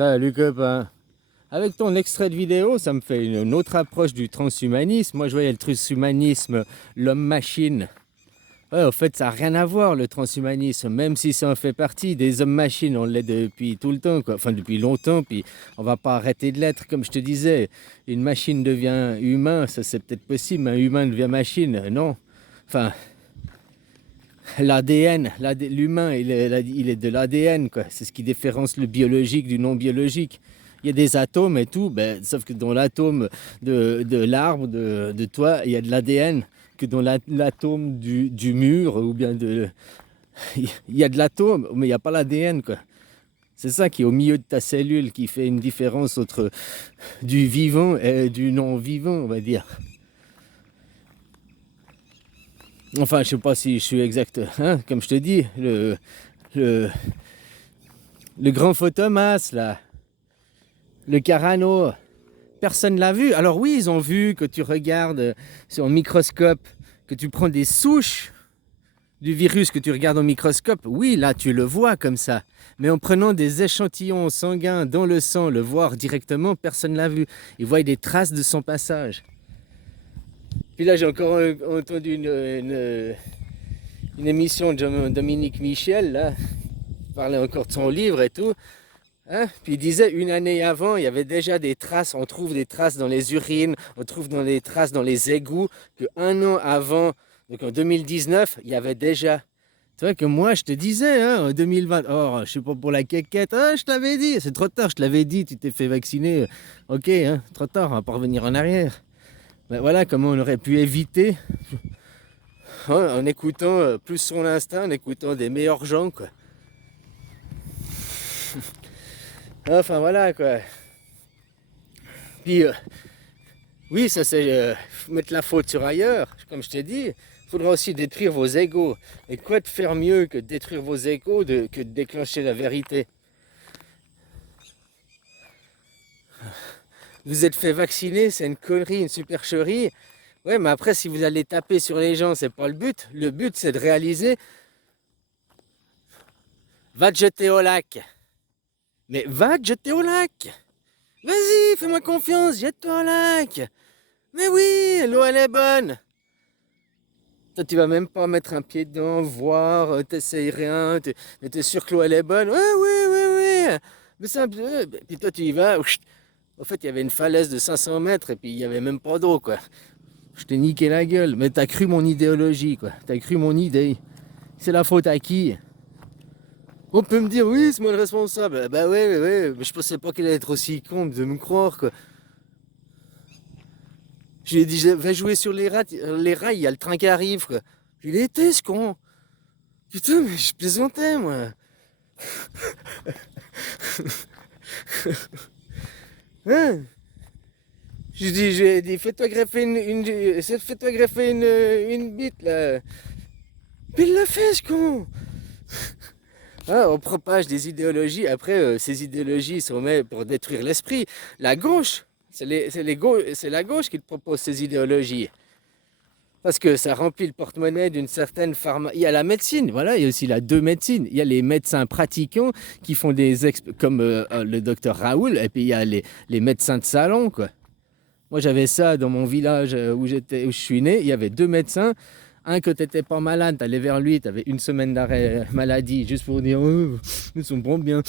Salut copain. Avec ton extrait de vidéo, ça me fait une autre approche du transhumanisme. Moi, je voyais le transhumanisme, l'homme-machine. Ouais, en fait, ça n'a rien à voir, le transhumanisme, même si ça en fait partie. Des hommes-machines, on l'est depuis tout le temps, quoi. Enfin, depuis longtemps, puis on va pas arrêter de l'être, comme je te disais. Une machine devient humain, ça c'est peut-être possible, mais un humain devient machine, non. Enfin, l'ADN, l'humain, il est de l'ADN, quoi. C'est ce qui différencie le biologique du non biologique. Il y a des atomes et tout, ben, sauf que dans l'atome de l'arbre, de toi, il y a de l'ADN, que dans l'atome du mur, ou bien de... Il y a de l'atome, mais il n'y a pas l'ADN, quoi. C'est ça qui est au milieu de ta cellule, qui fait une différence entre du vivant et du non-vivant, on va dire. Enfin, je sais pas si je suis exact, hein, comme je te dis, le, le grand photomasse, là, le Carano, personne l'a vu. Alors oui, ils ont vu que tu regardes sur un microscope, que tu prends des souches du virus que tu regardes au microscope. Oui, là, tu le vois comme ça. Mais en prenant des échantillons sanguins dans le sang, le voir directement, personne l'a vu. Ils voient des traces de son passage. Puis là, j'ai encore entendu une émission de Dominique Michel, là, qui parlait encore de son livre et tout. Hein? Puis il disait, une année avant, il y avait déjà des traces, on trouve des traces dans les urines, on trouve des traces dans les égouts, qu'un an avant, donc en 2019, il y avait déjà. Tu vois que moi, je te disais, hein, en 2020, oh, je suis pas pour la quéquette, ah, je t'avais dit, c'est trop tard, je te l'avais dit, tu t'es fait vacciner, ok, hein, trop tard, on va pas revenir en arrière. Mais voilà comment on aurait pu éviter, hein, en écoutant plus son instinct, en écoutant des meilleurs gens, quoi. Enfin voilà, quoi. Puis, oui, ça c'est mettre la faute sur ailleurs, comme je t'ai dit. Il faudra aussi détruire vos égos. Et quoi de faire mieux que de détruire vos égos que de déclencher la vérité? Vous êtes fait vacciner, c'est une connerie, une supercherie. Ouais, mais après, si vous allez taper sur les gens, c'est pas le but. Le but, c'est de réaliser, va te jeter au lac. Mais va te jeter au lac. Vas-y, fais-moi confiance, jette-toi au lac. Mais oui, l'eau, elle est bonne. Toi, tu vas même pas mettre un pied dedans, voir, t'essayes rien, t'es sûr que l'eau elle est bonne. Ouais, oui, oui, oui. Mais c'est un peu. Puis toi, tu y vas. En fait, il y avait une falaise de 500 mètres et puis il y avait même pas d'eau, quoi. Je t'ai niqué la gueule. Mais t'as cru mon idéologie, quoi. T'as cru mon idée. C'est la faute à qui? On peut me dire, oui, c'est moi le responsable. Bah ouais, ouais, ouais. Mais je pensais pas qu'il allait être aussi con de me croire, quoi. Je lui ai dit, va jouer sur les rails, il y a le train qui arrive, quoi. Je lui ai dit, ce con. Putain, mais je plaisantais, moi. Hein? Je lui ai dit, fais-toi greffer fais-toi greffer une bite, là. Mais il l'a fait, ce con. Ah, on propage des idéologies. Après, ces idéologies sont menées pour détruire l'esprit. La gauche, c'est la gauche qui te propose ces idéologies. Parce que ça remplit le porte-monnaie d'une certaine pharma. Il y a la médecine, voilà, il y a aussi la deux médecines. Il y a les médecins pratiquants qui font comme le docteur Raoul, et puis il y a les médecins de salon, quoi. Moi, j'avais ça dans mon village où je suis né. Il y avait deux médecins. Un, que tu n'étais pas malade, tu allais vers lui, tu avais une semaine d'arrêt maladie, juste pour dire, oh, ils sont bons bien.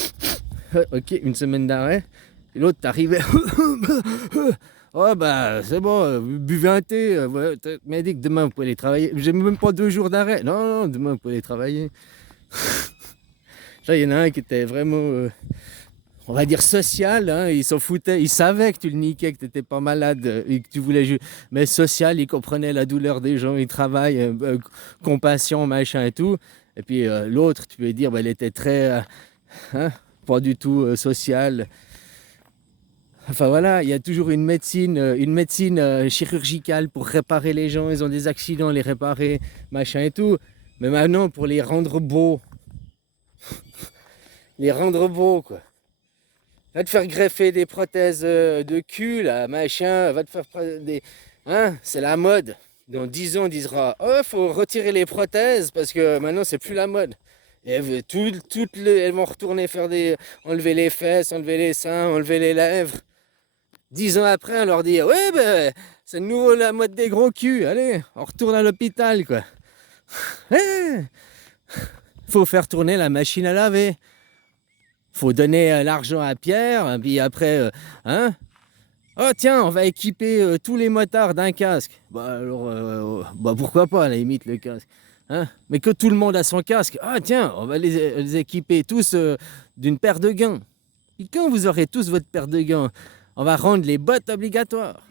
Ok, une semaine d'arrêt. Et l'autre, t'arrivais. Oh bah c'est bon, buvez un thé, ouais, m'a dit que demain vous pouvez aller travailler. J'ai même pas 2 jours d'arrêt. Non, non, demain vous pouvez aller travailler. Là, il y en a un qui était vraiment, on va dire social, hein, il s'en foutait, il savait que tu le niquais, que tu n'étais pas malade et que tu voulais juste. Mais social, il comprenait la douleur des gens, il travaille, compassion, machin et tout. Et puis l'autre, tu peux dire, bah, il était très, hein, pas du tout social. Enfin voilà, il y a toujours une médecine chirurgicale pour réparer les gens. Ils ont des accidents, les réparer, machin et tout. Mais maintenant, pour les rendre beaux, quoi. Va te faire greffer des prothèses de cul, là, machin. Va te faire des... Hein, c'est la mode. Dans 10 ans, on dira, oh, faut retirer les prothèses parce que maintenant, c'est plus la mode. Et elles vont retourner enlever les fesses, enlever les seins, enlever les lèvres. 10 ans après, on leur dit, ouais, ben, c'est de nouveau la mode des gros culs. Allez, on retourne à l'hôpital, quoi. Ouais. Faut faire tourner la machine à laver. Faut donner l'argent à Pierre, puis après, hein? Oh tiens, on va équiper tous les motards d'un casque. Bah alors, bah pourquoi pas à la limite le casque, hein? Mais que tout le monde a son casque. Ah tiens, on va les équiper tous d'une paire de gants. Et quand vous aurez tous votre paire de gants, on va rendre les bottes obligatoires.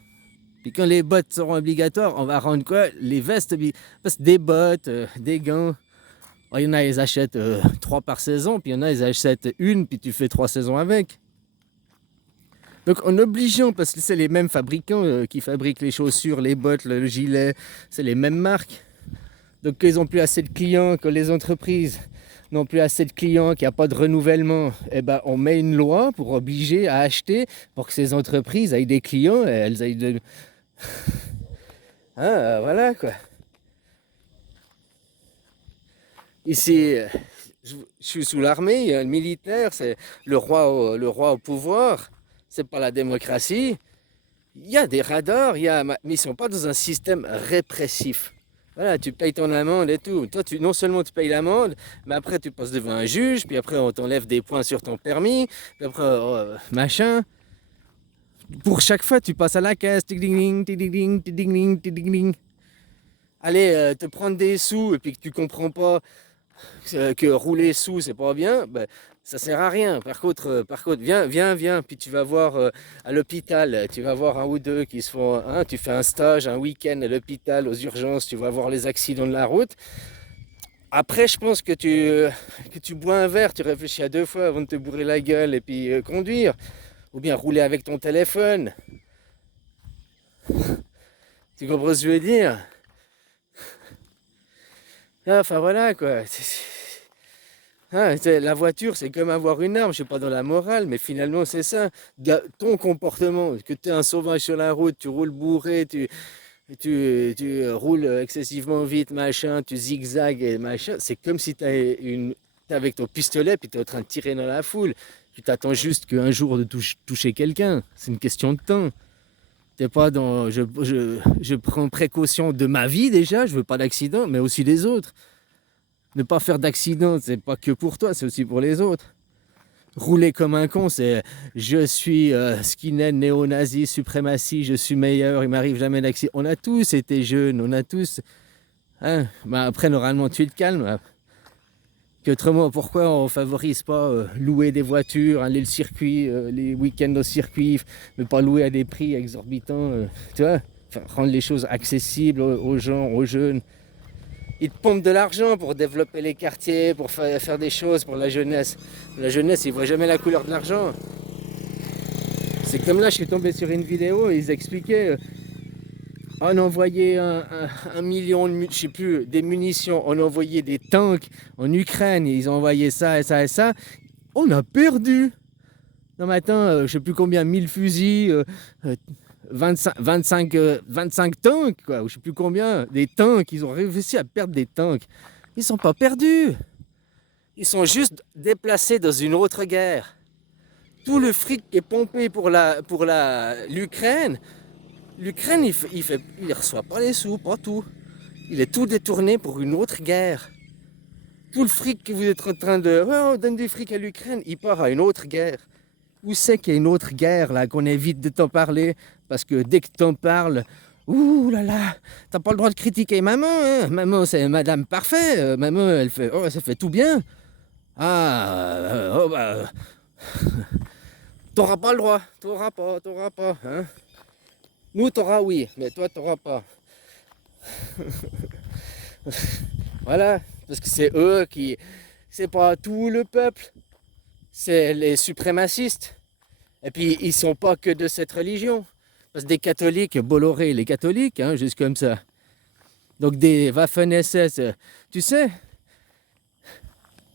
Puis quand les bottes seront obligatoires, on va rendre quoi? Les vestes obligatoires. Parce que des bottes, des gants. Oh, il y en a, ils achètent 3 par saison, puis il y en a, ils achètent une, puis tu fais 3 saisons avec. Donc en obligeant, parce que c'est les mêmes fabricants qui fabriquent les chaussures, les bottes, le gilet, c'est les mêmes marques. Donc qu'ils n'ont plus assez de clients, que les entreprises n'ont plus assez de clients, qu'il n'y a pas de renouvellement, eh ben, on met une loi pour obliger à acheter, pour que ces entreprises aient des clients, et elles aient de... voilà quoi. Ici, je suis sous l'armée, il y a un militaire, c'est le roi au pouvoir, c'est pas la démocratie. Il y a des radars, mais ils ne sont pas dans un système répressif. Voilà, tu payes ton amende et tout. Toi, non seulement tu payes l'amende, mais après tu passes devant un juge, puis après on t'enlève des points sur ton permis, puis après machin. Pour chaque fois, tu passes à la caisse, tic-ding-ding, tic-ding-ding, tic-ding-ding, tic-ding-ding. Allez, te prendre des sous et puis que tu comprends pas que rouler sous c'est pas bien, ben, ça sert à rien. Par contre, viens, puis tu vas voir à l'hôpital, tu vas voir un ou deux qui se font, hein, tu fais un stage, un week-end à l'hôpital, aux urgences, tu vas voir les accidents de la route. Après, je pense que tu bois un verre, tu réfléchis à 2 fois avant de te bourrer la gueule et puis conduire. Ou bien rouler avec ton téléphone. Tu comprends ce que je veux dire? Enfin voilà quoi. La voiture, c'est comme avoir une arme. Je ne suis pas dans la morale, mais finalement, c'est ça. Ton comportement, que tu es un sauvage sur la route, tu roules bourré, tu roules excessivement vite, machin, tu zigzags et machin. C'est comme si tu es avec ton pistolet puis tu es en train de tirer dans la foule. Tu t'attends juste qu'un jour de toucher quelqu'un. C'est une question de temps. T'es pas dans. Je prends précaution de ma vie déjà, je veux pas d'accident, mais aussi des autres. Ne pas faire d'accident, c'est pas que pour toi, c'est aussi pour les autres. Rouler comme un con, c'est je suis skinhead, néo-nazi, suprématie, je suis meilleur, il m'arrive jamais d'accident. On a tous été jeunes, on a tous. Hein, bah après, normalement, tu te calmes. Qu'autrement, pourquoi on favorise pas louer des voitures, aller le circuit, les week-ends au circuit, mais pas louer à des prix exorbitants, tu vois, enfin, rendre les choses accessibles aux gens, aux jeunes. Ils te pompent de l'argent pour développer les quartiers, pour faire des choses pour la jeunesse. La jeunesse, ils voient jamais la couleur de l'argent. C'est comme là, je suis tombé sur une vidéo, ils expliquaient, on envoyait un million de, je sais plus, des munitions, on envoyait des tanks en Ukraine, ils ont envoyé ça et ça et ça. On a perdu. Non mais attends, je sais plus combien, 1000 fusils, 25 tanks, quoi, ou je sais plus combien, des tanks, ils ont réussi à perdre des tanks. Ils sont pas perdus. Ils sont juste déplacés dans une autre guerre. Tout le fric qui est pompé pour l'Ukraine, il reçoit pas les sous, pas tout. Il est tout détourné pour une autre guerre. Tout le fric que vous êtes en train de... Oh, on donne du fric à l'Ukraine, il part à une autre guerre. Où c'est qu'il y a une autre guerre, là, qu'on évite de t'en parler? Parce que dès que t'en parles, ouh là là, t'as pas le droit de critiquer maman, hein? Maman, c'est madame parfait. Maman, elle fait... Oh, ça fait tout bien. Ah, oh bah... T'auras pas le droit, t'auras pas, hein? Nous, t'auras oui, mais toi, t'auras pas. Voilà, parce que c'est eux qui... C'est pas tout le peuple, c'est les suprémacistes. Et puis, ils sont pas que de cette religion. Parce que des catholiques, Bolloré, les catholiques, hein, juste comme ça. Donc des Waffen-SS, tu sais,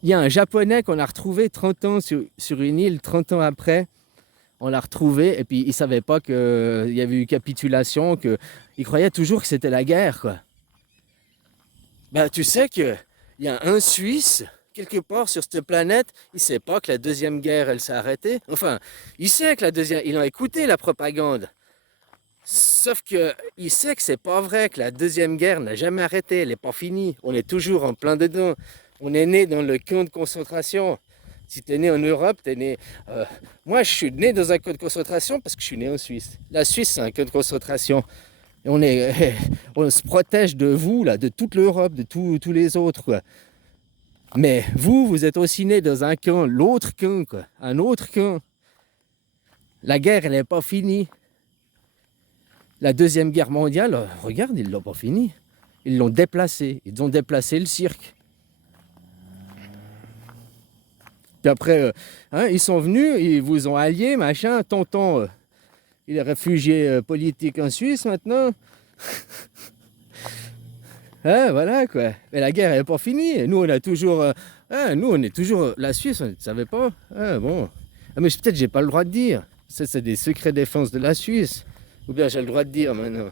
il y a un japonais qu'on a retrouvé 30 ans sur une île, 30 ans après. On l'a retrouvé et puis il ne savait pas qu'il y avait eu capitulation, il croyait toujours que c'était la guerre, quoi. Ben, tu sais qu'il y a un Suisse quelque part sur cette planète, il sait pas que la Deuxième Guerre, elle s'est arrêtée. Enfin, il sait que la Deuxième... Il a écouté la propagande. Sauf que il sait que c'est pas vrai, que la Deuxième Guerre n'a jamais arrêté, elle n'est pas finie. On est toujours en plein dedans. On est né dans le camp de concentration. Si tu es né en Europe, tu es né... moi, je suis né dans un camp de concentration parce que je suis né en Suisse. La Suisse, c'est un camp de concentration. Et on se protège de vous, là, de toute l'Europe, de tous les autres, quoi. Mais vous, vous êtes aussi né dans un camp, l'autre camp, quoi. Un autre camp. La guerre, elle n'est pas finie. La Deuxième Guerre mondiale, regarde, ils ne l'ont pas fini. Ils l'ont déplacé. Ils ont déplacé le cirque. Puis après, ils sont venus, ils vous ont alliés, machin. Tonton, il est réfugié politique en Suisse maintenant. Voilà quoi. Mais la guerre n'est pas finie. Nous, on a toujours... nous, on est toujours... La Suisse, on ne savait pas. Bon. Mais peut-être j'ai pas le droit de dire. Ça, c'est des secrets défense de la Suisse. Ou bien j'ai le droit de dire maintenant.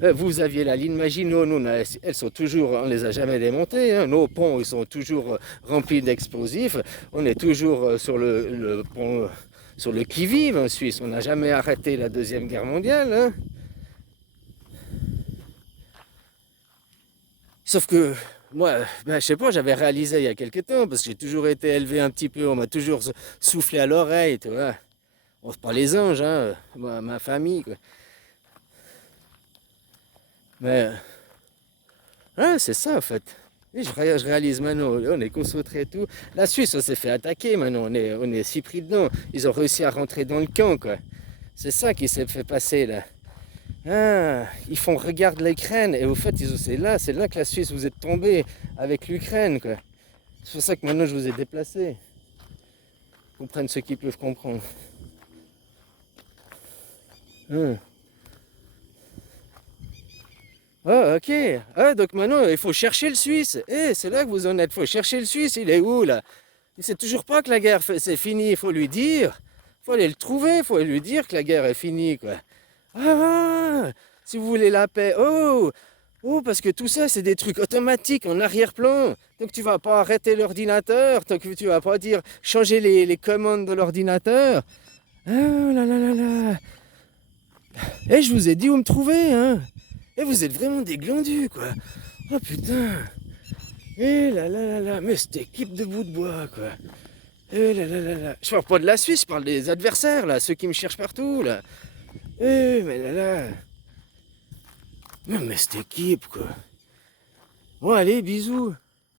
Vous aviez la ligne Maginot, nous, elles sont toujours, on les a jamais démontées. Hein. Nos ponts, ils sont toujours remplis d'explosifs. On est toujours sur le pont, sur le qui-vive en Suisse. On n'a jamais arrêté la Deuxième Guerre mondiale. Hein. Sauf que moi, je sais pas, j'avais réalisé il y a quelques temps, parce que j'ai toujours été élevé un petit peu, on m'a toujours soufflé à l'oreille, tu vois. On se prend les anges, hein, ma famille, quoi. Mais, c'est ça, en fait. Et je réalise maintenant, on est concentré et tout. La Suisse, on s'est fait attaquer maintenant, on est si pris dedans. Ils ont réussi à rentrer dans le camp, quoi. C'est ça qui s'est fait passer, là. Ils font regarde l'Ukraine, et au fait, c'est là que la Suisse vous êtes tombé avec l'Ukraine, quoi. C'est pour ça que maintenant je vous ai déplacé. Comprennent ceux qui peuvent comprendre. Ah, ok. Donc maintenant, il faut chercher le Suisse. C'est là que vous en êtes. Il faut chercher le Suisse. Il est où, là? Il sait toujours pas que la guerre, c'est fini. Il faut lui dire. Il faut aller le trouver. Il faut lui dire que la guerre est finie, quoi. Si vous voulez la paix. Parce que tout ça, c'est des trucs automatiques en arrière-plan. Donc tu vas pas arrêter l'ordinateur. Donc tu vas pas dire changer les commandes de l'ordinateur. Là là là là. Je vous ai dit où me trouver, hein. Vous êtes vraiment des glandus, quoi. Oh putain. Là là là là. Mais cette équipe de bout de bois, quoi. Là là là là. Je parle pas de la Suisse, je parle des adversaires, là. Ceux qui me cherchent partout, là. Mais là là. Mais cette équipe, quoi. Bon, allez, bisous.